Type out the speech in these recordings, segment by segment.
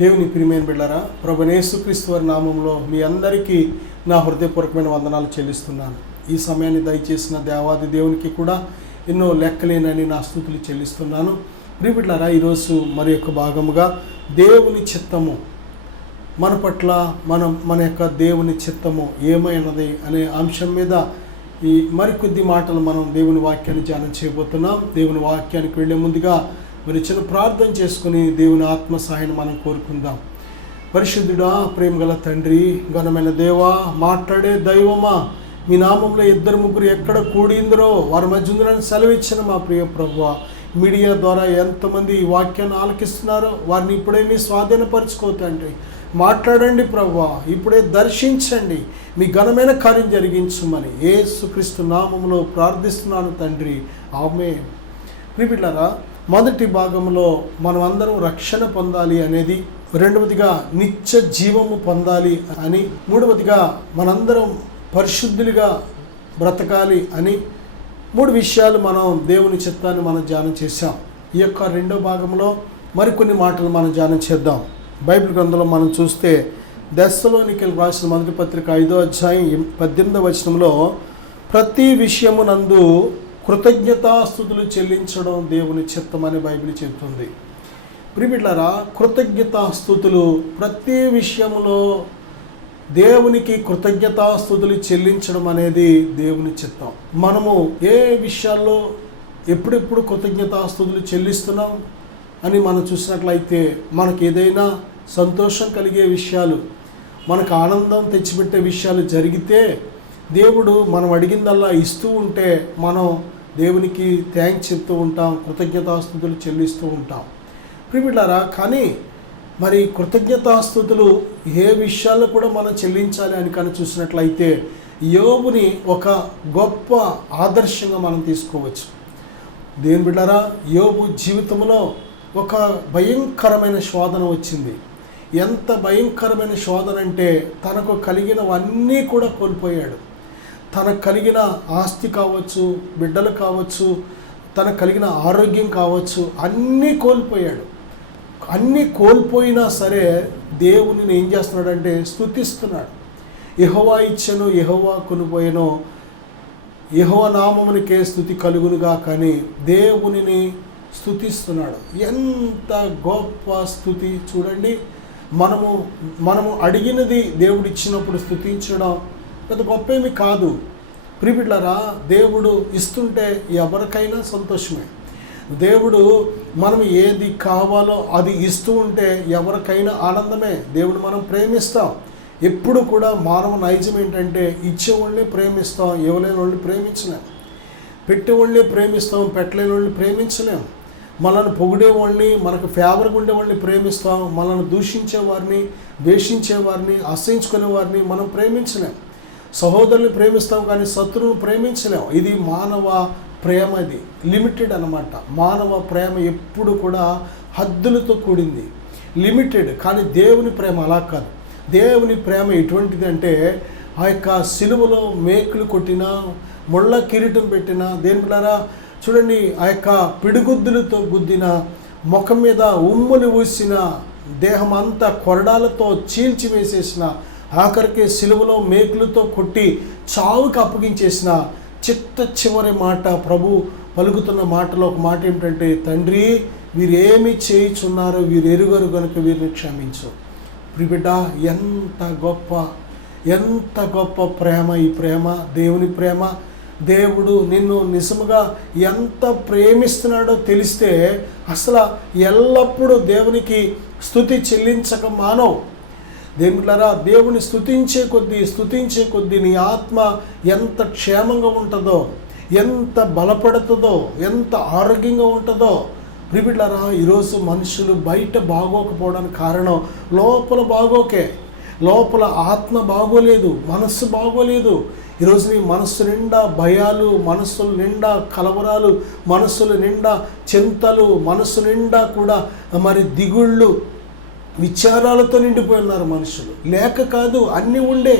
దేవుని ప్రియమైన బిడ్డలారా, ప్రభువైన యేసుక్రీస్తు వారి నామంలో మీ అందరికీ నా హృదయపూర్వకమైన వందనాలు చెల్లిస్తున్నాను. ఈ సమయాన్ని దయచేసిన దేవాది దేవునికి కూడా ఎన్నో లెక్కలేనని నా స్తుతులు చెల్లిస్తున్నాను. ప్రియ బిడ్డలారా, ఈరోజు మరి యొక్క భాగముగా దేవుని చిత్తము మన పట్ల మన యొక్క దేవుని చిత్తము ఏమైనది అనే అంశం మీద ఈ మరికొద్ది మాటలు మనం దేవుని వాక్యాన్ని ధ్యానం చేయబోతున్నాం. దేవుని వాక్యానికి వెళ్ళే ముందుగా మరి చిన్న ప్రార్థన చేసుకుని దేవుని ఆత్మ సహాయాన్ని మనం కోరుకుందాం. పరిశుద్ధుడా, ప్రేమ గల తండ్రి, ఘనమైన దేవా, మాట్లాడే దైవమా, మీ నామంలో ఇద్దరు ముగ్గురు ఎక్కడ కూడిందరో వారి మధ్య ఉందని సెలవిచ్చిన మా ప్రియ ప్రభువా, మీడియా ద్వారా ఎంతమంది ఈ వాక్యాన్ని ఆలకిస్తున్నారో వారిని ఇప్పుడే మీ స్వాధీనపరచుకోతండి. మాట్లాడండి ప్రభువా, ఇప్పుడే దర్శించండి, మీ ఘనమైన కార్యం జరిగించమని యేసుక్రీస్తు నామములో ప్రార్థిస్తున్నాను తండ్రి, ఆమేన్. ప్రియ బిడ్డలారా, మొదటి భాగంలో మనం అందరం రక్షణ పొందాలి అనేది, రెండవదిగా నిత్య జీవము పొందాలి అని, మూడవదిగా మనందరం పరిశుద్ధులుగా బ్రతకాలి అని మూడు విషయాలు మనం దేవుని చిత్తాన్ని మనం ధ్యానం చేశాం. ఈ యొక్క రెండో భాగంలో మరికొన్ని మాటలు మనం ధ్యానం చేద్దాం. బైబిల్ గ్రంథంలో మనం చూస్తే దెస్సలోనికీయులకు రాసిన మొదటి పత్రిక 5వ అధ్యాయం 18వ వచనంలో, ప్రతి విషయమునందు కృతజ్ఞతాస్తుతులు చెల్లించడం దేవుని చిత్తం అని బైబిల్ చెబుతుంది. ప్రియ బిడ్డలారా, కృతజ్ఞతాస్తుతులు ప్రతి విషయంలో దేవునికి కృతజ్ఞతాస్తుతులు చెల్లించడం అనేది దేవుని చిత్తం. మనము ఏ విషయాల్లో ఎప్పుడెప్పుడు కృతజ్ఞతాస్తుతులు చెల్లిస్తున్నాం అని మనం చూసినట్లయితే, మనకు ఏదైనా సంతోషం కలిగే విషయాలు, మనకు ఆనందం తెచ్చిపెట్టే విషయాలు జరిగితే దేవుడు మనం అడిగిందల్లా ఇస్తూ ఉంటే మనం దేవునికి థ్యాంక్స్ చెప్తూ ఉంటాం, కృతజ్ఞతాస్తుతులు చెల్లిస్తూ ఉంటాం. ప్రియ బిడ్డలారా, కానీ మరి కృతజ్ఞతాస్తుతులు ఏ విషయాల్లో కూడా మనం చెల్లించాలి అని కానీ చూసినట్లయితే, యోబుని ఒక గొప్ప ఆదర్శంగా మనం తీసుకోవచ్చు. దేవుని బిడ్డలారా, యోబు జీవితంలో ఒక భయంకరమైన శోధన వచ్చింది. ఎంత భయంకరమైన శోధన అంటే, తనకు కలిగినవన్నీ కూడా కోల్పోయాడు. తనకు కలిగిన ఆస్తి కావచ్చు, బిడ్డలు కావచ్చు, తనకు కలిగిన ఆరోగ్యం కావచ్చు, అన్నీ కోల్పోయాడు. అన్నీ కోల్పోయినా సరే దేవునిని ఏం చేస్తున్నాడంటే స్తుతిస్తున్నాడు. యెహోవా ఇచ్చెను, యెహోవా కొనిపోయెను, యెహోవా నామమునికే స్తుతి కలుగునుగా కానీ దేవునిని స్తుతిస్తున్నాడు. ఎంత గొప్ప స్తుతి చూడండి. మనము అడిగినది దేవుడు ఇచ్చినప్పుడు స్తుతించడం పెద్ద గొప్ప ఏమి కాదు. ప్రియ బిడ్డలారా, దేవుడు ఇస్తుంటే ఎవరికైనా సంతోషమే. దేవుడు మనం ఏది కావాలో అది ఇస్తూ ఉంటే ఎవరికైనా ఆనందమే. దేవుడు మనం ప్రేమిస్తాం. ఎప్పుడు కూడా మానవ నైజం ఏంటంటే, ఇచ్చేవాళ్ళని ప్రేమిస్తాం, ఇవ్వలేని వాళ్ళని ప్రేమించలేం. పెట్టేవాళ్ళని ప్రేమిస్తాం, పెట్టలేని వాళ్ళని ప్రేమించలేం. మనల్ని పొగిడేవాడిని, మనకు ఫేవర్గా ఉండేవాడిని ప్రేమిస్తాం, మనల్ని దూషించేవారిని, ద్వేషించేవారిని, అసహించుకునే వారిని మనం ప్రేమించలేం. సహోదరుని ప్రేమిస్తాం కానీ శత్రువును ప్రేమించలేం. ఇది మానవ ప్రేమ, ఇది లిమిటెడ్ అన్నమాట. మానవ ప్రేమ ఎప్పుడు కూడా హద్దులతో కూడింది, లిమిటెడ్. కానీ దేవుని ప్రేమ అలా కాదు. దేవుని ప్రేమ ఎటువంటిది అంటే, ఆ యొక్క సిలువలో మేకులు కొట్టినా, ముళ్ళ కిరీటం పెట్టినా, దేని బిడ్డలారా చూడండి, ఆ యొక్క పిడిగుద్దులతో గుద్దిన, ముఖం మీద ఉమ్ములు ఊసిన, దేహం అంతా కొరడాలతో చీల్చి వేసేసిన, ఆఖరికి సిలువలో మేకులతో కొట్టి చావుకి అప్పగించేసిన చిట్ట చివరి మాట ప్రభు పలుకుతున్న మాటలో ఒక మాట ఏమిటంటే, తండ్రి వీరేమి చేయుచున్నారో వీరు ఎరుగరు కనుక వీరిని క్షమించు. ప్రియ బిడ్డ, ఎంత గొప్ప ప్రేమ ఈ ప్రేమ, దేవుని ప్రేమ. దేవుడు నిన్ను నిజముగా ఎంత ప్రేమిస్తున్నాడో తెలిస్తే అసలు ఎల్లప్పుడూ దేవునికి స్తుతి చెల్లించక మానవు. దేవులారా, దేవుని స్తుతించే కొద్దీ నీ ఆత్మ ఎంత క్షేమంగా ఉంటుందో, ఎంత బలపడుతుందో, ఎంత ఆరోగ్యంగా ఉంటుందో. ప్రియులారా, ఈరోజు మనుషులు బయట బాగోకపోవడానికి కారణం లోపల బాగోకే. లోపల ఆత్మ బాగోలేదు, మనస్సు బాగోలేదు. ఈరోజు నీ మనస్సు నిండా భయాలు, మనస్సుల నిండా కలవరాలు, మనస్సుల నిండా చింతలు, మనస్సు నిండా కూడా మరి దిగుళ్ళు, విచారాలతో నిండిపోయి ఉన్నారు మనుషులు. లేక కాదు, అన్నీ ఉండే.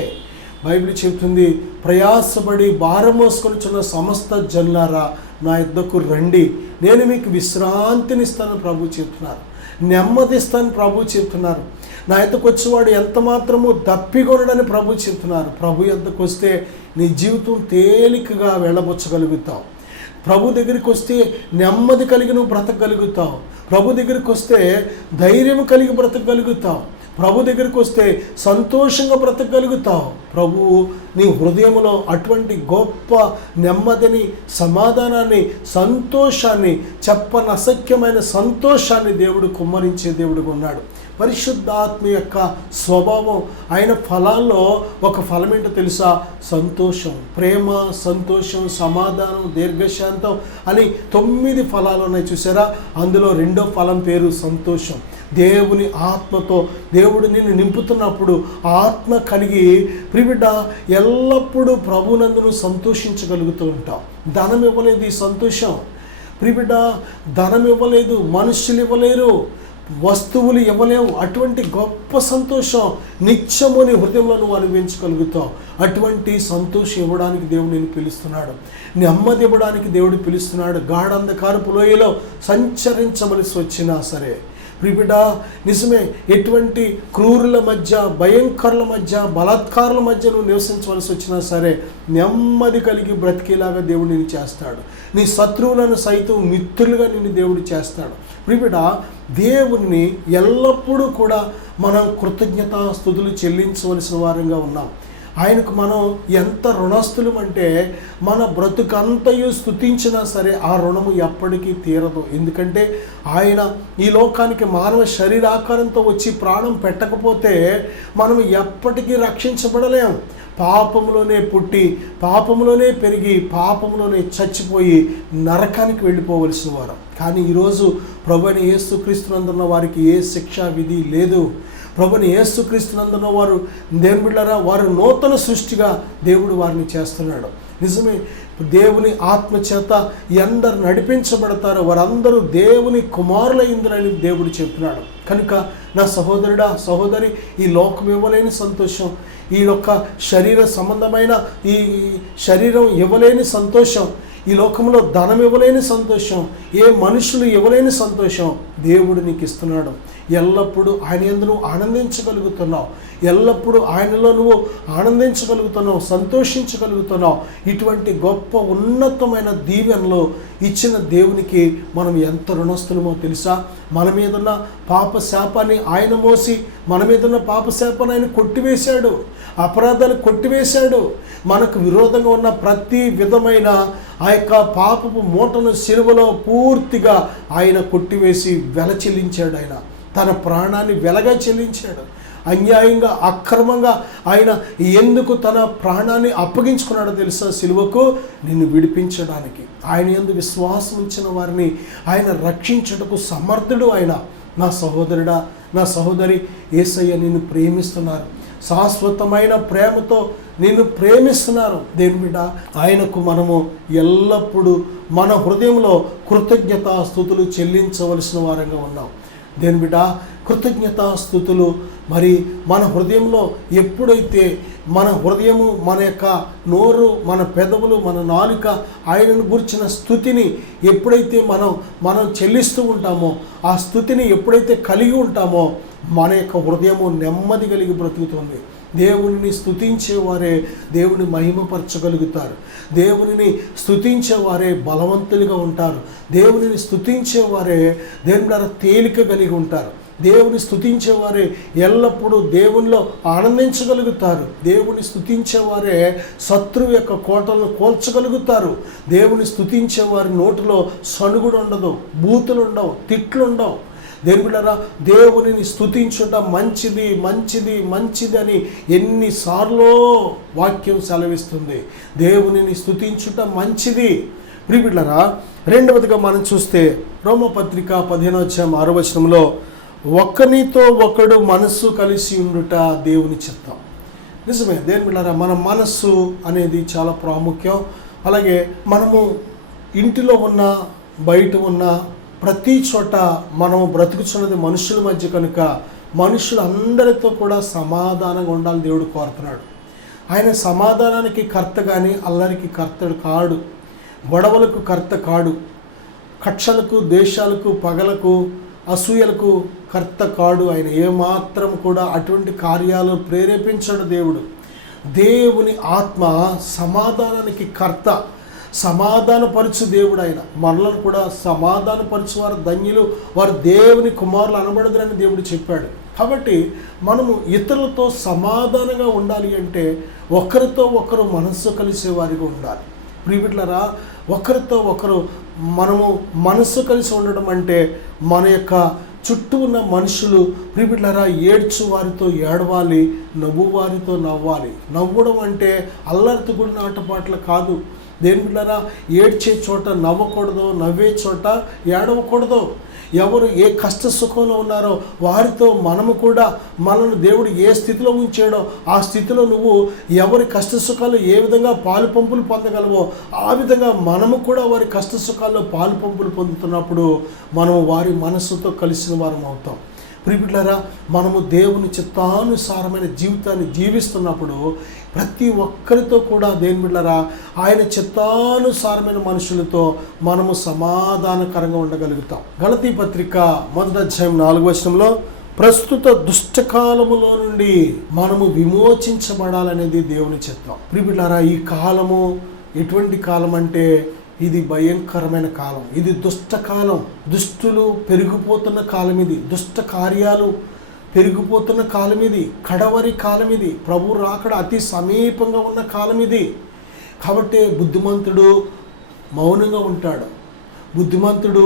బైబిల్ చెబుతుంది, ప్రయాసపడి భారం మోసుకొనిచున్న సమస్త జనులారా నా యొద్దకు రండి, నేను మీకు విశ్రాంతినిస్తాను ప్రభు చెప్తున్నారు. నెమ్మదిస్తాను ప్రభు చెప్తున్నారు. నా ఎద్దకు వచ్చేవాడు ఎంత మాత్రము దప్పికొనడని ప్రభు చెప్తున్నారు. ప్రభు ఎద్దకు వస్తే నీ జీవితం తేలికగా వెళ్ళబుచ్చగలుగుతావు. ప్రభు దగ్గరికి వస్తే నెమ్మది కలిగి నువ్వు బ్రతకగలుగుతావు. ప్రభు దగ్గరికి వస్తే ధైర్యం కలిగి బ్రతకగలుగుతావు. ప్రభు దగ్గరికి వస్తే సంతోషంగా బ్రతకగలుగుతావు. ప్రభువు నీ హృదయంలో అటువంటి గొప్ప నెమ్మదిని, సమాధానాన్ని, సంతోషాన్ని, చెప్పనసఖ్యమైన సంతోషాన్ని దేవుడు కుమ్మరించే దేవుడుగా ఉన్నాడు. పరిశుద్ధాత్మ యొక్క స్వభావం, ఆయన ఫలాల్లో ఒక ఫలం ఏంటో తెలుసా? సంతోషం, ప్రేమ, సంతోషం, సమాధానం, దీర్ఘశాంతం అని 9 ఫలాలు ఉన్నాయి చూసారా? అందులో రెండో ఫలం పేరు సంతోషం. దేవుని ఆత్మతో దేవుడు నిన్ను నింపుతున్నప్పుడు ఆత్మ కలిగి ప్రిబిడ్డ ఎల్లప్పుడూ ప్రభునందును సంతోషించగలుగుతూ ఉంటావు. ధనం ఇవ్వలేదు ఈ సంతోషం. ప్రిబిడ్డ ధనం ఇవ్వలేదు, మనుషులు ఇవ్వలేరు, వస్తువులు ఇవ్వలేవు. అటువంటి గొప్ప సంతోషం నిత్యము నీ హృదయంలో నువ్వు అనుభవించగలుగుతావు. అటువంటి సంతోషం ఇవ్వడానికి దేవుడు నేను పిలుస్తున్నాడు. నెమ్మది ఇవ్వడానికి దేవుడు పిలుస్తున్నాడు. గాఢంధకారపు లోయలో సంచరించవలసి వచ్చినా సరే ప్రిబిడ నిజమే, ఎటువంటి క్రూరుల మధ్య, భయంకరుల మధ్య, బలాత్కారుల మధ్య నువ్వు నివసించవలసి వచ్చినా సరే నెమ్మది కలిగి బ్రతికేలాగా దేవుడు నిన్ను చేస్తాడు. నీ శత్రువులను సైతం మిత్రులుగా నిన్ను దేవుడు చేస్తాడు. ప్రిబిడ దేవుణ్ణి ఎల్లప్పుడూ కూడా మనం కృతజ్ఞతాస్తుతులు చెల్లించవలసిన వారంగా ఉన్నాం. ఆయనకు మనం ఎంత రుణస్థులం అంటే మన బ్రతుకంతయు స్తుతించినా సరే ఆ రుణము ఎప్పటికీ తీరదు. ఎందుకంటే ఆయన ఈ లోకానికి మానవ శరీరాకారంతో వచ్చి ప్రాణం పెట్టకపోతే మనం ఎప్పటికీ రక్షించబడలేం. పాపంలోనే పుట్టి, పాపంలోనే పెరిగి, పాపంలోనే చచ్చిపోయి నరకానికి వెళ్ళిపోవలసిన వారు. కానీ ఈరోజు ప్రభువైన యేసుక్రీస్తునందున్న వారికి ఏ శిక్షా విధి లేదు. ప్రభుని యేసుక్రీస్తునందున్న వారు దేవుని బిడ్డలారా, వారు నూతన సృష్టిగా దేవుడు వారిని చేస్తున్నాడు. నిజమే, దేవుని ఆత్మచేత ఎందరు నడిపించబడతారో వారందరూ దేవుని కుమారులైందని దేవుడు చెప్తున్నాడు. కనుక నా సహోదరుడా, సహోదరి, ఈ లోకం ఇవ్వలేని సంతోషం, ఈ యొక్క శరీర సంబంధమైన ఈ శరీరం ఇవ్వలేని సంతోషం, ఈ లోకంలో ధనం ఇవ్వలేని సంతోషం, ఏ మనుషులు ఇవ్వలేని సంతోషం దేవుడు నీకు ఇస్తున్నాడు. ఎల్లప్పుడూ ఆయన యందు నువ్వు ఆనందించగలుగుతున్నావు. ఎల్లప్పుడూ ఆయనలో నువ్వు ఆనందించగలుగుతున్నావు, సంతోషించగలుగుతున్నావు. ఇటువంటి గొప్ప ఉన్నతమైన దీవెనలో ఇచ్చిన దేవునికి మనం ఎంత రుణస్థులమో తెలుసా? మన మీదున్న పాప శాపాన్ని ఆయన మోసి, మన మీదున్న పాప శాపాన్ని ఆయన కొట్టివేశాడు, అపరాధాలు కొట్టివేశాడు. మనకు విరోధంగా ఉన్న ప్రతి విధమైన ఆ యొక్క పాపపు మూటను సిలువలో పూర్తిగా ఆయన కొట్టివేసి వెల చెల్లించాడు. ఆయన తన ప్రాణాన్ని వెలగా చెల్లించాడు. అన్యాయంగా, అక్రమంగా ఆయన ఎందుకు తన ప్రాణాన్ని అప్పగించుకున్నాడో తెలుసా? సిలువకు నిన్ను విడిపించడానికి. ఆయన యందు విశ్వాసం ఉంచిన వారిని ఆయన రక్షించుటకు సమర్థుడు ఆయన. నా సహోదరుడా, నా సహోదరి, యేసయ్య నిన్ను ప్రేమిస్తున్నారు. శాశ్వతమైన ప్రేమతో నిన్ను ప్రేమిస్తున్నారు. దేవుని బిడ్డ, ఆయనకు మనము ఎల్లప్పుడూ మన హృదయంలో కృతజ్ఞతాస్తుతులు చెల్లించవలసిన వారంగా ఉన్నాం. దేవుని బిడ్డ, కృతజ్ఞతాస్తుతులు మరి మన హృదయంలో ఎప్పుడైతే మన హృదయము, మన యొక్క నోరు, మన పెదవులు, మన నాలుక ఆయనను గురించిన స్తుతిని ఎప్పుడైతే మనం చెల్లిస్తూ ఉంటామో, ఆ స్తుతిని ఎప్పుడైతే కలిగి ఉంటామో మన యొక్క హృదయము నెమ్మది కలిగి బ్రతుకుతుంది. దేవునిని స్తుతించేవారే దేవుని మహిమపరచగలుగుతారు. దేవునిని స్తుతించేవారే బలవంతులుగా ఉంటారు. దేవునిని స్తుతించేవారే దేవుని ద్వారా తేలిక కలిగి ఉంటారు. దేవుని స్తుతించేవారే ఎల్లప్పుడూ దేవునిలో ఆనందించగలుగుతారు. దేవుని స్తుతించేవారే శత్రువు యొక్క కోటలను కోల్చగలుగుతారు. దేవుని స్తుతించేవారి నోటిలో సణుగుడు ఉండదు, బూతులు ఉండవు, తిట్లు ఉండవు. దేవుడారా, దేవునిని స్తుతించుట మంచిది, మంచిది, మంచిది అని ఎన్నిసార్లు వాక్యం సెలవిస్తుంది. దేవునిని స్తుతించుట మంచిది. ప్రియబిడ్డలారా, రెండవదిగా మనం చూస్తే రోమపత్రిక 15:6 ఒకనితో ఒకడు మనస్సు కలిసి ఉండుట దేవుని చిత్తం. నిజమే దేవుని బిడ్డలారా, మన మనస్సు అనేది చాలా ప్రాముఖ్యం. అలాగే మనము ఇంటిలో ఉన్న, బయట ఉన్న, ప్రతి చోట మనం బ్రతుకుతున్నది మనుషుల మధ్య కనుక మనుషులందరితో కూడా సమాధానంగా ఉండాలని దేవుడు కోరుతున్నాడు. ఆయన సమాధానానికి కర్త కానీ అల్లరికి కర్తడు కాడు, గొడవలకు కర్త కాడు, కక్షలకు, దేశాలకు, పగలకు అసూయలకు కర్త కాడు ఆయన. ఏమాత్రం కూడా అటువంటి కార్యాలు ప్రేరేపించడు దేవుడు. దేవుని ఆత్మ సమాధానానికి కర్త, సమాధానపరచు దేవుడు ఆయన. మనలను కూడా సమాధానపరచు వారు ధన్యులు, వారు దేవుని కుమారులు అనబడదురని దేవుడు చెప్పాడు. కాబట్టి మనము ఇతరులతో సమాధానంగా ఉండాలి అంటే ఒకరితో ఒకరు మనస్సు కలిసే వారిగా ఉండాలి. ప్రియబిడ్డలారా, ఒకరితో ఒకరు మనము మనస్సు కలిసి ఉండడం అంటే మన యొక్క చుట్టూ ఉన్న మనుషులు ప్రియబిడ్డలారా ఏడ్చు వారితో ఏడవాలి, నవ్వు వారితో నవ్వాలి. నవ్వడం అంటే అల్లరితో కూడిన ఆటపాటలు కాదు. దేని బిడ్డలారా, ఏడ్చే చోట నవ్వకూడదు, నవ్వే చోట ఏడవకూడదు. ఎవరు ఏ కష్ట సుఖంలో ఉన్నారో వారితో మనము కూడా, మనల్ని దేవుడు ఏ స్థితిలో ఉంచాడో ఆ స్థితిలో నువ్వు ఎవరి కష్ట సుఖాలు ఏ విధంగా పాలు పంపులు పొందగలవో ఆ విధంగా మనము కూడా వారి కష్ట సుఖాల్లో పాలు పంపులు పొందుతున్నప్పుడు మనం వారి మనస్సుతో కలిసిన వారం అవుతాం. ప్రియబిడ్డలారా, మనము దేవుని చిత్తానుసారమైన జీవితాన్ని జీవిస్తున్నప్పుడు ప్రతి ఒక్కరితో కూడా దేని బిడ్డలారా ఆయన చిత్తానుసారమైన మనుషులతో మనము సమాధానకరంగా ఉండగలుగుతాం. గలతీ పత్రిక 1వ అధ్యాయం 4వ వచనంలో ప్రస్తుత దుష్టకాలములో నుండి మనము విమోచించబడాలనేది దేవుని చిత్తం. ప్రియబిడ్డలారా, ఈ కాలము ఎటువంటి కాలం అంటే ఇది భయంకరమైన కాలం. ఇది దుష్టకాలం. దుష్టులు పెరిగిపోతున్న కాలం ఇది. దుష్ట కార్యాలు పెరిగిపోతున్న కాలం ఇది. కడవరి కాలం ఇది. ప్రభు రాకడ అతి సమీపంగా ఉన్న కాలం ఇది. కాబట్టి బుద్ధిమంతుడు మౌనంగా ఉంటాడు. బుద్ధిమంతుడు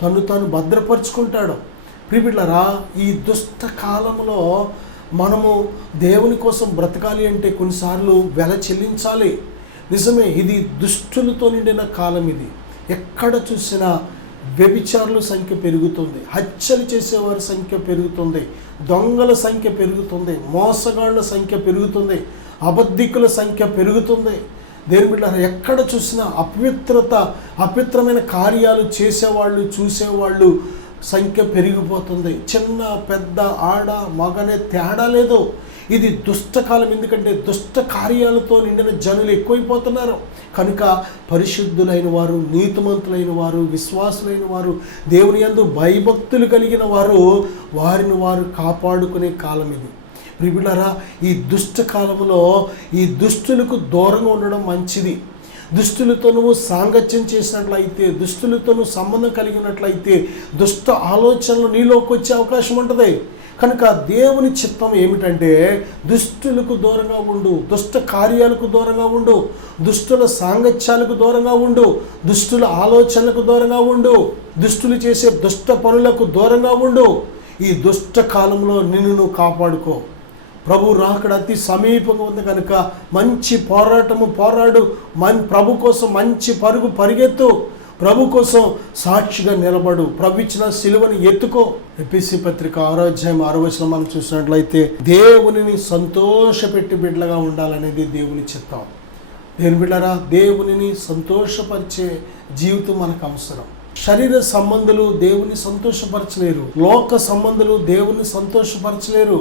తను తాను భద్రపరుచుకుంటాడు. ప్రియబిడ్డలారా, ఈ దుష్ట కాలంలో మనము దేవుని కోసం బ్రతకాలి అంటే కొన్నిసార్లు వెల చెల్లించాలి. నిజమే, ఇది దుష్టులతో నిండిన కాలం ఇది. ఎక్కడ చూసినా వ్యభిచారుల సంఖ్య పెరుగుతుంది, హత్యలు చేసేవారి సంఖ్య పెరుగుతుంది, దొంగల సంఖ్య పెరుగుతుంది, మోసగాళ్ళ సంఖ్య పెరుగుతుంది, అబద్ధికుల సంఖ్య పెరుగుతుంది. దేని బిడ్డలారా, ఎక్కడ చూసినా అపవిత్రమైన కార్యాలు చేసేవాళ్ళు చూసేవాళ్ళు సంఖ్య పెరిగిపోతుంది. చిన్న పెద్ద ఆడ మగనే తేడా లేదు. ఇది దుష్టకాలం. ఎందుకంటే దుష్ట కార్యాలతో నిండిన జనులు ఎక్కువైపోతున్నారు. కనుక పరిశుద్ధులైన వారు, నీతిమంతులైన వారు, విశ్వాసులైన వారు, దేవుని యందు భయభక్తులు కలిగిన వారు వారిని వారు కాపాడుకునే కాలం ఇది. ప్రియబిడ్డలారా, ఈ దుష్ట కాలంలో ఈ దుష్టులకు దూరంగా ఉండడం మంచిది. దుష్టులతో నువ్వు సాంగత్యం చేసినట్లయితే, దుష్టులతో నువ్వు సంబంధం కలిగినట్లయితే దుష్ట ఆలోచనలు నీలోకి వచ్చే అవకాశం ఉంటుంది. కనుక దేవుని చిత్తం ఏమిటంటే దుష్టులకు దూరంగా ఉండు, దుష్ట కార్యాలకు దూరంగా ఉండు, దుష్టుల సాంగత్యాలకు దూరంగా ఉండు, దుష్టుల ఆలోచనలకు దూరంగా ఉండు, దుష్టులు చేసే దుష్ట పనులకు దూరంగా ఉండు. ఈ దుష్ట కాలంలో నిన్ను నువ్వు కాపాడుకో. ప్రభు రాకడ అతి సమీపంగా ఉంది కనుక మంచి పోరాడు. ప్రభు కోసం మంచి పరుగు పరిగెత్తు. ప్రభు కోసం సాక్షిగా నిలబడు. ప్రభు ఇచ్చిన సిలువని ఎత్తుకో. ఎఫెసీ పత్రిక 6వ అధ్యాయం 6వ వచనం మనం చూసినట్లయితే దేవునిని సంతోషపెట్టి బిడ్డలుగా ఉండాలనేది దేవుని చిత్తం. దేని బిడ్డలారా, దేవునిని సంతోషపరిచే జీవితం మనకు అవసరం. శరీర సంబంధులు దేవుని సంతోషపరచలేరు. లోక సంబంధులు దేవుని సంతోషపరచలేరు.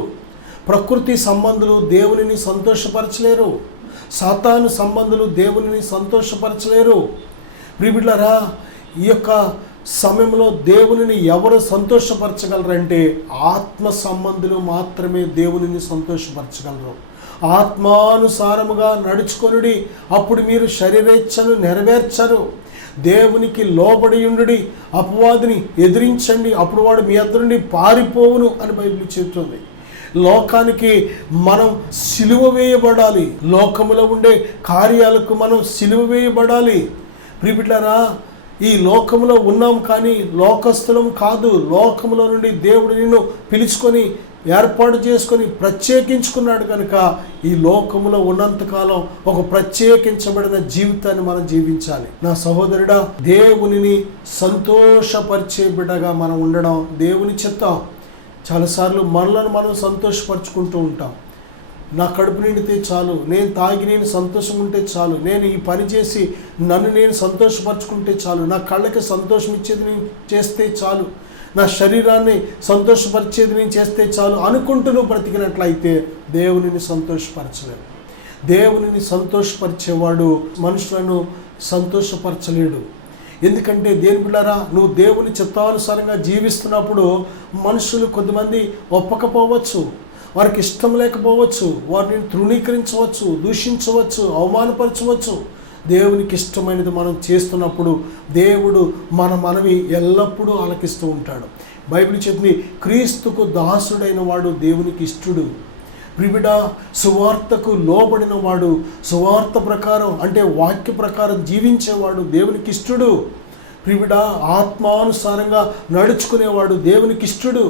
ప్రకృతి సంబంధులు దేవునిని సంతోషపరచలేరు. సాతాను సంబంధులు దేవునిని సంతోషపరచలేరు. ప్రియబిడ్డలారా, ఈ యొక్క సమయంలో దేవునిని ఎవరు సంతోషపరచగలరంటే ఆత్మ సంబంధులు మాత్రమే దేవునిని సంతోషపరచగలరు. ఆత్మానుసారముగా నడుచుకొనుడి, అప్పుడు మీరు శరీరేచ్ఛను నెరవేర్చరు. దేవునికి లోబడి ఉండుడి, అపవాదిని ఎదిరించండి, అప్పుడు వాడు మీ ఎదురు నుండి పారిపోవును అని బైబిల్ చెబుతుంది. లోకానికి మనం సిలువ వేయబడాలి. లోకములో ఉండే కార్యాలకు మనం సిలువ వేయబడాలి. ప్రియబిడ్డలారా, ఈ లోకములో ఉన్నాం కానీ లోకస్థులం కాదు. లోకములో నుండి దేవుడు నిన్ను పిలుచుకొని ఏర్పాటు చేసుకొని ప్రత్యేకించుకున్నాడు కనుక ఈ లోకములో ఉన్నంతకాలం ఒక ప్రత్యేకించబడిన జీవితాన్ని మనం జీవించాలి. నా సహోదరుడా, దేవునిని సంతోషపరిచే బిడ్డగా మనం ఉండడం దేవుని చిత్తం. చాలాసార్లు మనలను మనం సంతోషపరుచుకుంటూ ఉంటాం. నా కడుపు నిండితే చాలు, నేను తాగి నేను సంతోషం ఉంటే చాలు, నేను ఈ పని చేసి నన్ను నేను సంతోషపరచుకుంటే చాలు, నా కళ్ళకి సంతోషం ఇచ్చేది నేను చేస్తే చాలు, నా శరీరాన్ని సంతోషపరిచేది నేను చేస్తే చాలు అనుకుంటూ నువ్వు బ్రతికినట్లయితే దేవునిని సంతోషపరచలేడు. దేవునిని సంతోషపరిచేవాడు మనుషులను సంతోషపరచలేడు. ఎందుకంటే దేని బిడ్డారా, నువ్వు దేవుని చిత్తానుసారంగా జీవిస్తున్నప్పుడు మనుషులు కొంతమంది ఒప్పకపోవచ్చు, వారికి ఇష్టం లేకపోవచ్చు, వారిని తృణీకరించవచ్చు, దూషించవచ్చు, అవమానపరచవచ్చు. దేవునికి ఇష్టమైనది మనం చేస్తున్నప్పుడు దేవుడు మన మనవి ఎల్లప్పుడూ ఆలకిస్తూ ఉంటాడు. బైబిల్ చెప్తుంది, క్రీస్తుకు దాసుడైన వాడు దేవునికి ఇష్టడు. ప్రిబిడ, సువార్తకు లోబడిన వాడు, సువార్త ప్రకారం అంటే వాక్య ప్రకారం జీవించేవాడు దేవునికి ఇష్టడు. ప్రిబిడ, ఆత్మానుసారంగా నడుచుకునేవాడు దేవునికి ఇష్టడు.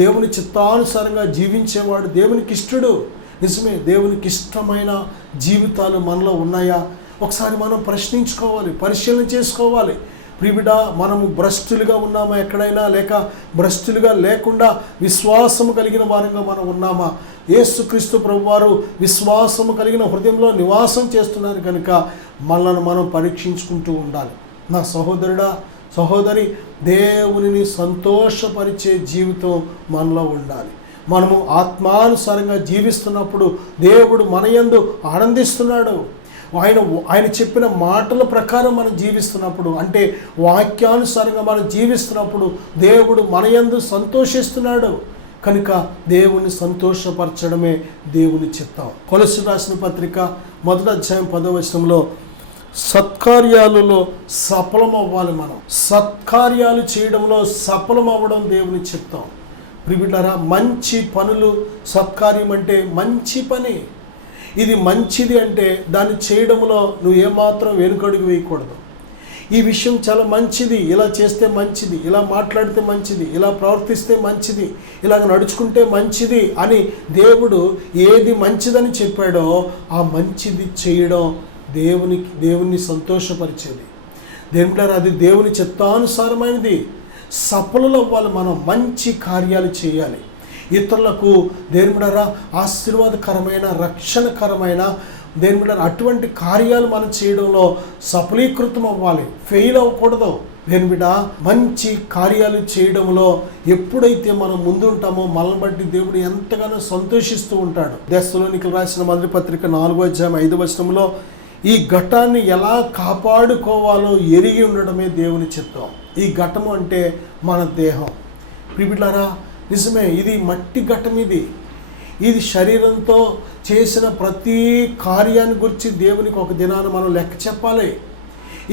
దేవుని చిత్తానుసారంగా జీవించేవాడు దేవునికి ఇష్టడు. నిజమే, దేవునికి ఇష్టమైన జీవితాలు మనలో ఉన్నాయా? ఒకసారి మనం ప్రశ్నించుకోవాలి, పరిశీలన చేసుకోవాలి. ప్రిబిడ, మనము భ్రష్టులుగా ఉన్నామా ఎక్కడైనా, లేక భ్రష్టులుగా లేకుండా విశ్వాసము కలిగిన వారంగా మనం ఉన్నామా? యేసుక్రీస్తు ప్రభువారు విశ్వాసము కలిగిన హృదయంలో నివాసం చేస్తున్నారు కనుక మనల్ని మనం పరీక్షించుకుంటూ ఉండాలి. నా సహోదరుడా, సహోదరి, దేవునిని సంతోషపరిచే జీవితం మనలో ఉండాలి. మనము ఆత్మానుసారంగా జీవిస్తున్నప్పుడు దేవుడు మన యందు ఆనందిస్తున్నాడు. ఆయన చెప్పిన మాటల ప్రకారం మనం జీవిస్తున్నప్పుడు, అంటే వాక్యానుసారంగా మనం జీవిస్తున్నప్పుడు దేవుడు మన యందు సంతోషిస్తున్నాడు. కనుక దేవుని సంతోషపరచడమే దేవుని చిత్తం. కొలస్సీయులకు రాసిన పత్రిక 1వ అధ్యాయం 10వ వచనంలో, సత్కార్యాలలో సఫలమవ్వాలి. మనం సత్కార్యాలు చేయడంలో సఫలమవ్వడం దేవుని చిత్తం. ప్రియులారా, మంచి పనులు, సత్కార్యం అంటే మంచి పని. ఇది మంచిది అంటే దాన్ని చేయడంలో నువ్వు ఏమాత్రం వెనుకడుగు వేయకూడదు. ఈ విషయం చాలా మంచిది, ఇలా చేస్తే మంచిది, ఇలా మాట్లాడితే మంచిది, ఇలా ప్రవర్తిస్తే మంచిది, ఇలాగ నడుచుకుంటే మంచిది అని దేవుడు ఏది మంచిదని చెప్పాడో ఆ మంచిది చేయడం దేవుని సంతోషపరిచేది. దేవుడారా, అది దేవుని చిత్తానుసారమైనది. సఫలులు అవ్వాలి. మనం మంచి కార్యాలు చేయాలి. ఇతరులకు దేవుడారా ఆశీర్వాదకరమైన, రక్షణకరమైన దేవుడారా అటువంటి కార్యాలు మనం చేయడంలో సఫలీకృతం అవ్వాలి, ఫెయిల్ అవ్వకూడదు. దేవుడ, మంచి కార్యాలు చేయడంలో ఎప్పుడైతే మనం ముందుంటామో మనల్ని బట్టి దేవుడు ఎంతగానో సంతోషిస్తూ ఉంటాడు. తెస్సలోనికీయులకు రాసిన మొదటి పత్రిక 4వ అధ్యాయం 5వ వచనంలో, ఈ ఘటాన్ని ఎలా కాపాడుకోవాలో ఎరిగి ఉండడమే దేవుని చిత్తం. ఈ ఘటము అంటే మన దేహం. ప్రియులారా, నిజమే, ఇది మట్టి ఘటం. ఇది శరీరంతో చేసిన ప్రతి కార్యాన్ని గురించి దేవునికి ఒక దినాన మనం లెక్క చెప్పాలి.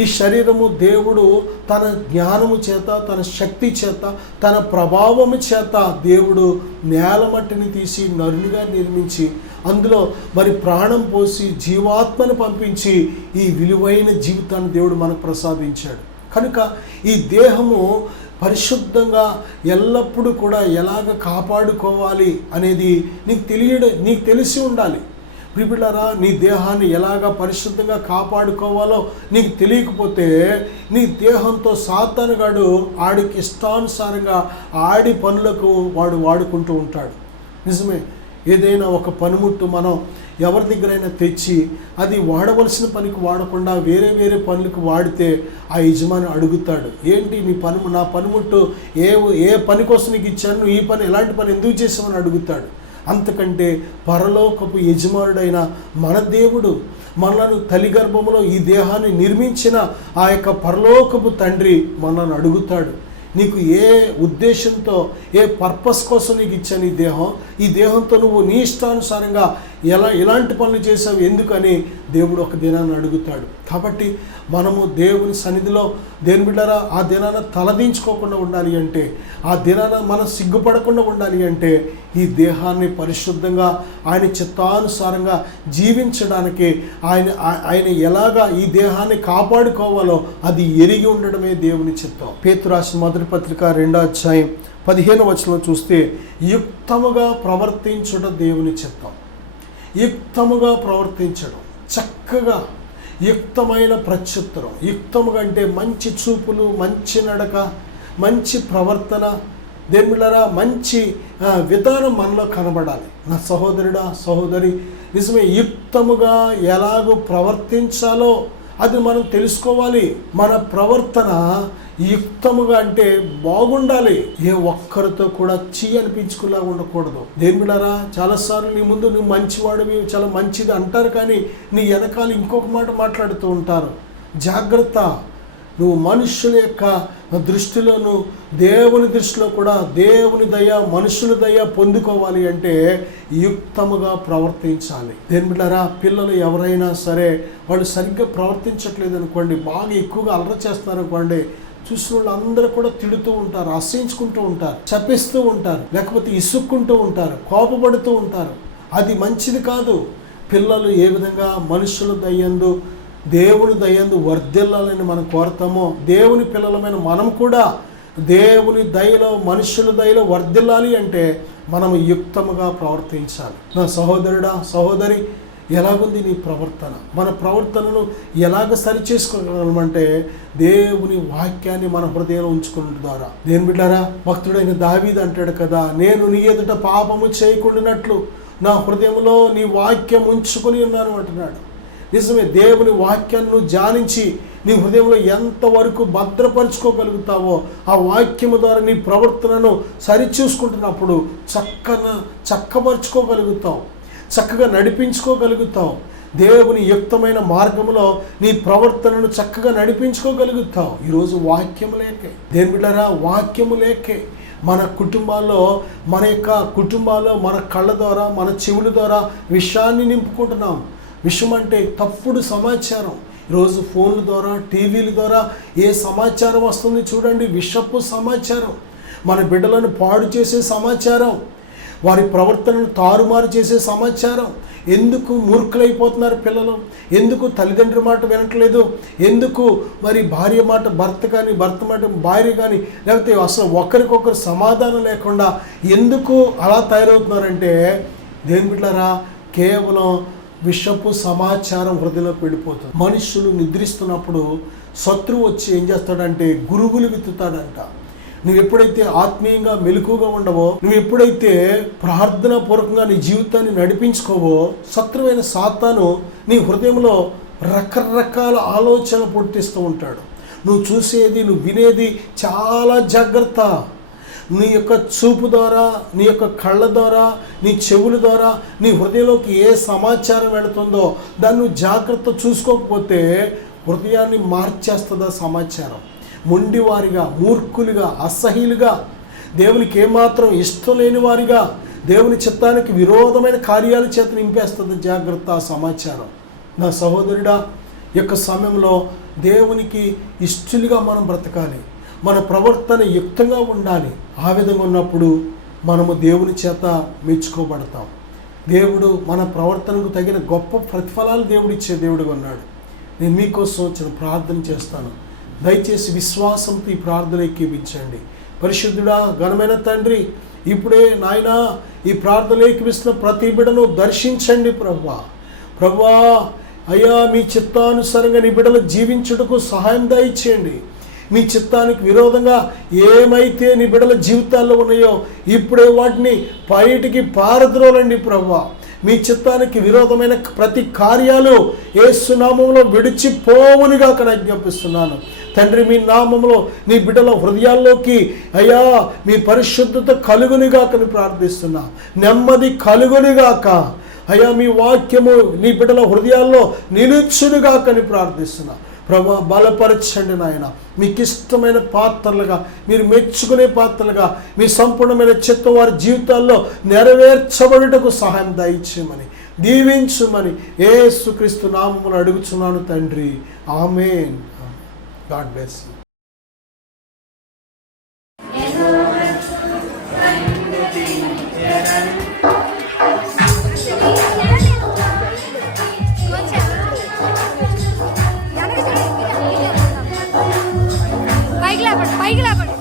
ఈ శరీరము దేవుడు తన జ్ఞానము చేత, తన శక్తి చేత, తన ప్రభావము చేత దేవుడు నేల మట్టిని తీసి నరునిగా నిర్మించి అందులో మరి ప్రాణం పోసి జీవాత్మను పంపించి ఈ విలువైన జీవితాన్ని దేవుడు మనకు ప్రసాదించాడు. కనుక ఈ దేహము పరిశుద్ధంగా ఎల్లప్పుడూ కూడా ఎలాగ కాపాడుకోవాలి అనేది నీకు తెలిసి ఉండాలి. ప్రియులారా, నీ దేహాన్ని ఎలాగ పరిశుద్ధంగా కాపాడుకోవాలో నీకు తెలియకపోతే నీ దేహంతో సాతానుగాడు ఆడికి ఇష్టానుసారంగా ఆడి పనులకు వాడు వాడుకుంటూ ఉంటాడు. నిజమే, ఏదైనా ఒక పనిముట్టు మనం ఎవరి దగ్గరైనా తెచ్చి అది వాడవలసిన పనికి వాడకుండా వేరే వేరే పనులకు వాడితే ఆ యజమాని అడుగుతాడు, ఏంటి నా పనిముట్టు ఏ పని కోసం నీకు ఇచ్చాను, నువ్వు ఈ పని ఎలాంటి పని ఎందుకు చేసావని అడుగుతాడు. అంతకంటే పరలోకపు యజమానుడైన మన దేవుడు, మనలను తల్లి గర్భంలో ఈ దేహాన్ని నిర్మించిన ఆ యొక్క పరలోకపు తండ్రి మనల్ని అడుగుతాడు, నీకు ఏ ఉద్దేశంతో, ఏ పర్పస్ కోసం నీకు ఇచ్చాను ఈ దేహంతో నువ్వు నీ ఇష్టానుసారంగా ఎలాంటి పనులు చేసావు ఎందుకని దేవుడు ఒక దినాన్ని అడుగుతాడు. కాబట్టి మనము దేవుని సన్నిధిలో దేవుని బిడ్డలారా ఆ దినాన తలదించుకోకుండా ఉండాలి అంటే, ఆ దినాన మనం సిగ్గుపడకుండా ఉండాలి అంటే ఈ దేహాన్ని పరిశుద్ధంగా ఆయన చిత్తానుసారంగా జీవించడానికి ఆయన ఎలాగా ఈ దేహాన్ని కాపాడుకోవాలో అది ఎరిగి ఉండడమే దేవుని చిత్తం. పేతురు రాసిన మొదటి పత్రిక 2వ అధ్యాయం 15వ వచనంలో చూస్తే, యుక్తముగా ప్రవర్తించుట దేవుని చిత్తం. యుక్తముగా ప్రవర్తించడం, చక్కగా యుక్తమైన ప్రత్యుత్తరం. యుక్తముగా అంటే మంచి చూపులు, మంచి నడక, మంచి ప్రవర్తన, దేవుళ్ళరా మంచి విధానం మనలో కనబడాలి. నా సహోదరుడా, సహోదరి, నిజమే, యుక్తముగా ఎలాగో ప్రవర్తించాలో అది మనం తెలుసుకోవాలి. మన ప్రవర్తన యుక్తముగా అంటే బాగుండాలి. ఏ ఒక్కరితో కూడా అనిపించుకులా ఉండకూడదు. దేవుళ్ళరా చాలాసార్లు నీ ముందు నువ్వు మంచివాడివి, చాలా మంచిది అంటారు, కానీ నీ వెనకాల ఇంకొక మాట మాట్లాడుతూ ఉంటారు. జాగ్రత్త. నువ్వు మనుషుల యొక్క దృష్టిలోను దేవుని దృష్టిలో కూడా దేవుని దయ మనుషుల దయ పొందుకోవాలి అంటే యుక్తముగా ప్రవర్తించాలి. దేని బిడ్డారా, పిల్లలు ఎవరైనా సరే వాళ్ళు సరిగ్గా ప్రవర్తించట్లేదు అనుకోండి, బాగా ఎక్కువగా అల్లరి చేస్తున్నారు అనుకోండి, చూసిన వాళ్ళు అందరూ కూడా తిడుతూ ఉంటారు, అసహించుకుంటూ ఉంటారు, చపిస్తూ ఉంటారు, లేకపోతే ఇసుక్కుంటూ ఉంటారు, కోపపడుతూ ఉంటారు. అది మంచిది కాదు. పిల్లలు ఏ విధంగా మనుషుల దయందు దేవుని దయందు వర్ధిల్లాలని మనం కోరతామో, దేవుని పిల్లలమైన మనం కూడా దేవుని దయలో మనుషుల దయలో వర్ధిల్లాలి అంటే మనం యుక్తముగా ప్రవర్తించాలి. నా సహోదరుడా, సహోదరి, ఎలాగుంది నీ ప్రవర్తన? మన ప్రవర్తనను ఎలాగ సరిచేసుకోగలమంటే దేవుని వాక్యాన్ని మన హృదయంలో ఉంచుకున్న ద్వారా. దేని బిడ్డారా, భక్తుడైన దావీదు అంటాడు కదా, నేను నీ ఎదుట పాపము చేయకుండానట్లు నా హృదయంలో నీ వాక్యం ఉంచుకొని ఉన్నాను అంటున్నాడు. నిజమే, దేవుని వాక్యాన్ని ధ్యానించి నీ హృదయంలో ఎంతవరకు భద్రపరుచుకోగలుగుతావో ఆ వాక్యము ద్వారా నీ ప్రవర్తనను సరిచూసుకుంటున్నప్పుడు చక్కపరుచుకోగలుగుతావు, చక్కగా నడిపించుకోగలుగుతావు. దేవుని యుక్తమైన మార్గంలో నీ ప్రవర్తనను చక్కగా నడిపించుకోగలుగుతావు. ఈరోజు వాక్యము లేకే, దేని బిడ్డారా, వాక్యము లేకే మన కుటుంబాల్లో మన కళ్ళ ద్వారా మన చెవుల ద్వారా విషయాన్ని నింపుకుంటున్నాం. విషయం అంటే తప్పుడు సమాచారం. ఈరోజు ఫోన్ల ద్వారా టీవీల ద్వారా ఏ సమాచారం వస్తుంది చూడండి, విషపు సమాచారం, మన బిడ్డలను పాడు చేసే సమాచారం, వారి ప్రవర్తనను తారుమారు చేసే సమాచారం. ఎందుకు మూర్ఖులైపోతున్నారు పిల్లలు? ఎందుకు తల్లిదండ్రుల మాట వినట్లేదు? ఎందుకు మరి భార్య మాట భర్త కానీ, భర్త మాట భార్య కానీ, లేకపోతే అసలు ఒకరికొకరు సమాధానం లేకుండా ఎందుకు అలా తయారవుతున్నారంటే, దేని బిడ్డలారా, కేవలం విషపు సమాచారం హృదయంలోకి వెళ్ళిపోతుంది. మనుషులు నిద్రిస్తున్నప్పుడు శత్రువు వచ్చి ఏం చేస్తాడంటే గురుగులు విత్తుతాడంట. నువ్వు ఎప్పుడైతే ఆత్మీయంగా మెలకుగా ఉండవో, నువ్వు ఎప్పుడైతే ప్రార్థనా పూర్వకంగా నీ జీవితాన్ని నడిపించుకోవో, శత్రువైన సాతాను నీ హృదయంలో రకరకాల ఆలోచన పుట్టిస్తూ ఉంటాడు. నువ్వు చూసేది, నువ్వు వినేది చాలా జాగ్రత్త. నీ యొక్క చూపు ద్వారా, నీ యొక్క కళ్ళ ద్వారా, నీ చెవుల ద్వారా నీ హృదయంలోకి ఏ సమాచారం వెళుతుందో దాన్ని నువ్వు జాగ్రత్త చూసుకోకపోతే హృదయాన్ని మార్చేస్తుందా సమాచారం. మొండివారిగా, మూర్ఖులుగా, అసహ్యులుగా, దేవునికి ఏమాత్రం ఇష్టం లేని వారిగా, దేవుని చిత్తానికి విరోధమైన కార్యాల చేత నింపేస్తుంది జాగ్రత్త ఆ సమాచారం. నా సహోదరుడా, యొక్క సమయంలో దేవునికి ఇష్టలుగా మనం బ్రతకాలి, మన ప్రవర్తన యుక్తంగా ఉండాలి. ఆ విధంగా ఉన్నప్పుడు మనము దేవుని చేత మెచ్చుకోబడతాం. దేవుడు మన ప్రవర్తనకు తగిన గొప్ప ప్రతిఫలాలు దేవుడిచ్చే దేవుడుగా ఉన్నాడు. నేను మీకోసం చిన్న ప్రార్థన చేస్తాను. దయచేసి విశ్వాసంతో ఈ ప్రార్థన ఏకీవించండి. పరిశుద్ధుడా, ఘనమైన తండ్రి, ఇప్పుడే నాయన ఈ ప్రార్థన ఏకీవిస్తున్న ప్రతి బిడ్డను దర్శించండి ప్రభువా. అయ్యా, మీ చిత్తానుసారంగా నీ బిడ్డలు జీవించుటకు సహాయం దయచేయండి. మీ చిత్తానికి విరోధంగా ఏమైతే నీ బిడ్డల జీవితాల్లో ఉన్నాయో ఇప్పుడే వాటిని బయటికి పారద్రోలండి ప్రభువా. మీ చిత్తానికి విరోధమైన ప్రతి కార్యాలు యేసు నామములో విడిచిపోవునిగా ఆజ్ఞాపిస్తున్నాను తండ్రి. మీ నామములో నీ బిడ్డల హృదయాల్లోకి అయ్యా మీ పరిశుద్ధత కలుగునిగాకని ప్రార్థిస్తున్నా. నెమ్మది కలుగునిగాక అయ్యా, మీ వాక్యము నీ బిడ్డల హృదయాల్లో నిలుచునుగాకని ప్రార్థిస్తున్నా. ప్రభా, బలపరచండి నాయన. మీకు ఇష్టమైన పాత్రలుగా, మీరు మెచ్చుకునే పాత్రలుగా మీ సంపూర్ణమైన చిత్తం వారి జీవితాల్లో నెరవేర్చబడుటకు సహాయం దయచేయమని, దీవించుమని యేసుక్రీస్తు నామములో అడుగుచున్నాను తండ్రి. ఆమేన్. God bless you. పైకి లేపండి.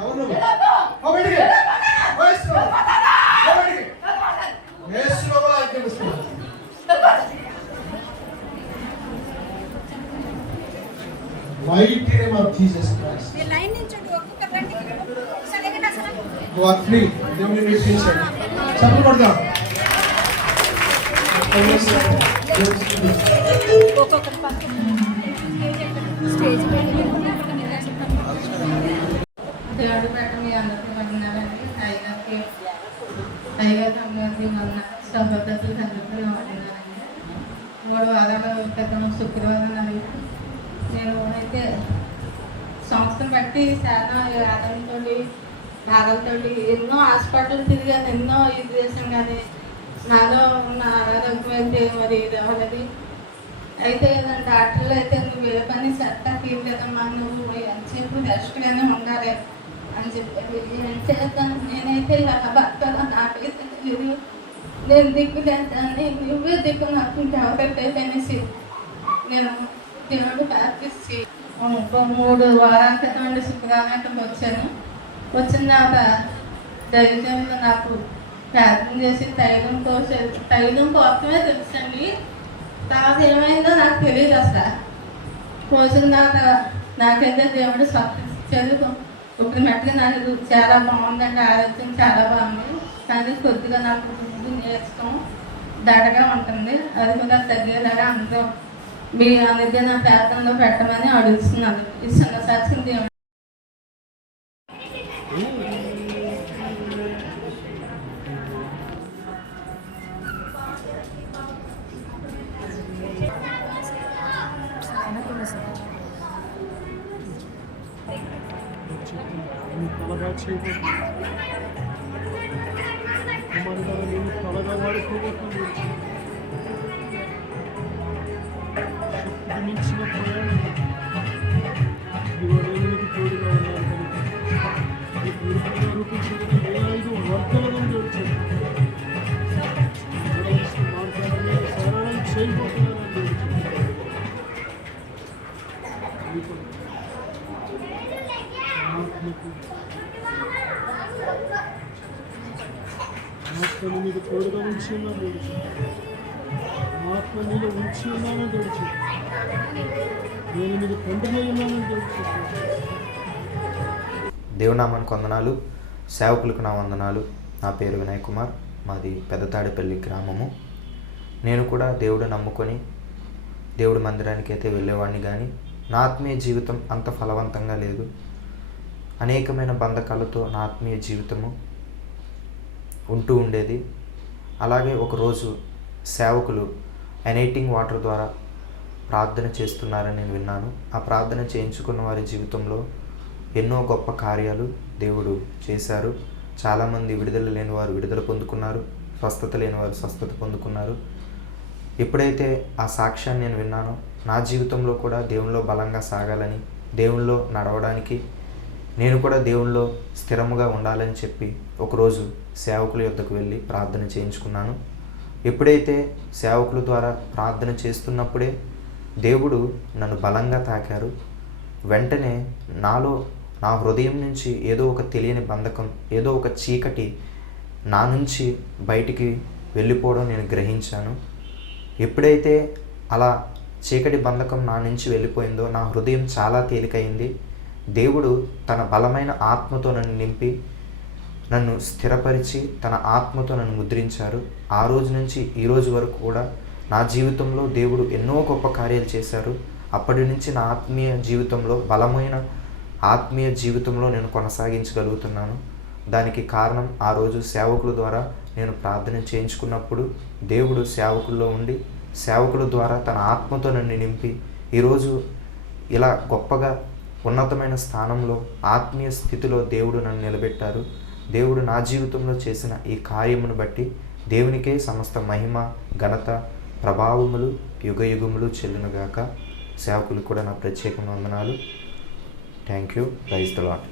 ఎవరు నువ్వు? పో బయటికి. పో యేసు. పో బయటికి. యేసు నామములో ఆజ్ఞాపిస్తున్నాను. Mighty name of Jesus Christ. You are free. దేవుని విడిపించండి. చప్పట్లు కొడదాం. దేవుడు పెట్ట మీ అందరికీ వందనాలండి. టైగర్ కంపెనీ వల్ల సహోదరులకు అందరికీ వందనాలండి. 3 వారాల క్రితం శుక్రవారం నాడు నేను అయితే సంస్థను బట్టి చాలా ఆదాలతో ఎన్నో హాస్పిటల్ తిరిగాను, ఎన్నో ఇది చేసాం, కానీ నాలో ఉన్న ఆరోగ్యం అయితే మరి ఇది అవ్వలేదు. అయితే డాక్టర్లు అయితే నువ్వు ఏ పని సెట్ తీయలేదమ్మా, నువ్వు ఎంతసేపు రెస్ట్గానే ఉండాలి అని చెప్పారు. ఏం చేద్దాను, నేనైతే ఇలా బతకాల నాకైతే తెలియదు, నేను దిక్కు లేదని నువ్వే దిక్కు నాకు ఇంకెవరైతే అనేసి నేను దేవుడు ప్రార్థించి 3 వారాల క్రితం శుక్రవారం వచ్చాను. వచ్చిన తర్వాత దైవంలో నాకు ప్రార్థన చేసి తైలం కోసమే తెలుసండి. తర్వాత ఏమైందో నాకు తెలియదు అసలు. పోసిన తర్వాత నాకైతే దేవుడు చదువు ఇప్పుడు మట్టుగా నాకు చాలా బాగుందండి, ఆరోగ్యం చాలా బాగుంది. కానీ కొద్దిగా నాకు నేర్చుకోం దడగా ఉంటుంది, అది కూడా తగ్గేలాగా అందరూ మీ అనేది నా ప్రార్థనలో పెట్టమని అడుగుతున్నాను. ఈ చిన్న సాక్షి దేవుడు త్వరగా వాడుకోబోతుంది. మించిన ప్రయాణం ఇవాళకి తోడుగా ఉన్నారు కనుక ఈ పూర్తిగా రూపించడానికి 5 వర్గాలుగా గడిచారు. మార్గాన్ని సరళం చేయబోతున్నారని ఆత్మని మీకు తోడుగా ఉంచి ఉన్నాను, ఆత్మ నీలో ఉంచి ఉన్నానని తెలుసు, నేను మీకు పండుగ ఉన్నానని తెలుసు. దేవునామానికి వందనాలు, సేవకులకు నా వందనాలు. నా పేరు వినయ్ కుమార్, మాది పెద్దతాడేపల్లి గ్రామము. నేను కూడా దేవుడు నమ్ముకొని దేవుడి మందిరానికి అయితే వెళ్ళేవాడిని, కానీ నా ఆత్మీయ జీవితం అంత ఫలవంతంగా లేదు. అనేకమైన బంధకాలతో నా ఆత్మీయ జీవితము ఉంటూ ఉండేది. అలాగే ఒకరోజు సేవకులు ఎనైటింగ్ వాటర్ ద్వారా ప్రార్థన చేస్తున్నారని నేను విన్నాను. ఆ ప్రార్థన చేయించుకున్న వారి జీవితంలో ఎన్నో గొప్ప కార్యాలు దేవుడు చేశారు. చాలామంది విడుదల లేని వారు విడుదల పొందుకున్నారు, స్వస్థత లేని వారు స్వస్థత పొందుకున్నారు. ఎప్పుడైతే ఆ సాక్ష్యాన్ని నేను విన్నానో నా జీవితంలో కూడా దేవునిలో బలంగా సాగాలని, దేవునిలో నడవడానికి, నేను కూడా దేవునిలో స్థిరముగా ఉండాలని చెప్పి ఒకరోజు సేవకుల యొద్దకు వెళ్ళి ప్రార్థన చేయించుకున్నాను. ఎప్పుడైతే సేవకుల ద్వారా ప్రార్థన చేస్తున్నప్పుడే దేవుడు నన్ను బలంగా తాకారు. వెంటనే నా హృదయం నుంచి ఏదో ఒక తెలియని బంధకం, ఏదో ఒక చీకటి నా నుంచి బయటికి వెళ్ళిపోవడం నేను గ్రహించాను. ఎప్పుడైతే అలా చీకటి బంధకం నా నుంచి వెళ్ళిపోయిందో నా హృదయం చాలా తేలికైంది. దేవుడు తన బలమైన ఆత్మతో నన్ను నింపి నన్ను స్థిరపరిచి తన ఆత్మతో నన్ను ముద్రించారు. ఆ రోజు నుంచి ఈ రోజు వరకు కూడా నా జీవితంలో దేవుడు ఎన్నో గొప్ప కార్యాలు చేశారు. అప్పటి నుంచి నా ఆత్మీయ జీవితంలో బలమైన ఆత్మీయ జీవితంలో నేను కొనసాగించగలుగుతున్నాను. దానికి కారణం ఆ రోజు సేవకుల ద్వారా నేను ప్రార్థన చేయించుకున్నప్పుడు దేవుడు సేవకుల్లో ఉండి సేవకుల ద్వారా తన ఆత్మతో నన్ను నింపి ఈరోజు ఇలా గొప్పగా ఉన్నతమైన స్థానంలో ఆత్మీయ స్థితిలో దేవుడు నన్ను నిలబెట్టారు. దేవుడు నా జీవితంలో చేసిన ఈ కార్యమును బట్టి దేవునికే సమస్త మహిమ, ఘనత, ప్రభావములు యుగయుగములు చెల్లునుగాక. సేవకులు కూడా నా ప్రత్యేక వందనాలు. Thank you. Praise the lord.